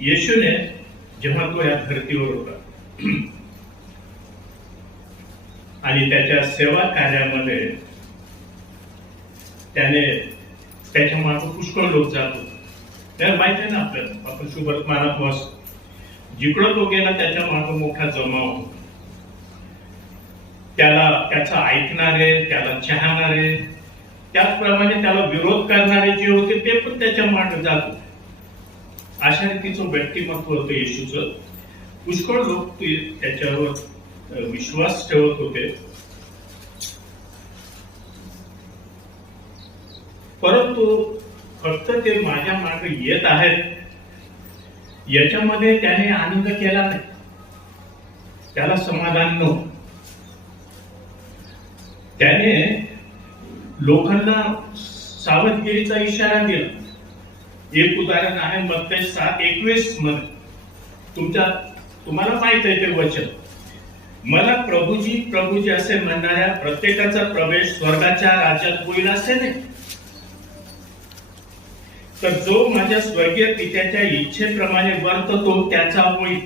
येशूने जेव्हा तो या धर्तीवर होता आणि त्याच्या सेवा कार्यामध्ये त्याने त्याच्या मागे पुष्कळ लोक जात होते. त्याला माहिती आहे ना आपल्याला, आपण सुवर्तमानात वाचतो, जिकडं तो गेला त्याच्या मागे मोठा जमाव होता. त्याला त्याचं ऐकणारे, त्याला चाहणारे, त्याचप्रमाणे त्याला विरोध करणारे जे होते ते पण त्याच्या मागे जात होते. अशा रीतीचं व्यक्तिमत्व होतं येशूचं. पुष्कळ लोक त्याच्यावर विश्वास ठेवत होते. परंतु फक्त ते माझ्या मागे येत आहेत याच्यामध्ये त्याने आनंद केला नाही, त्याला समाधान नव्हतं. त्याने लोकांना सावधगिरीचा इशारा दिला. एक उदाहरण आहे मत्ती 7:21 मध्ये. तुम्हाला माहित आहे ते वचन, मला प्रभूजी प्रभूजी असे म्हणणाऱ्या प्रत्येकाचा प्रवेश स्वर्गाच्या राज्यात होईल असे नाही, तर जो माझ्या स्वर्गीय पित्याच्या इच्छेप्रमाणे वर्ततो त्याचा होईल.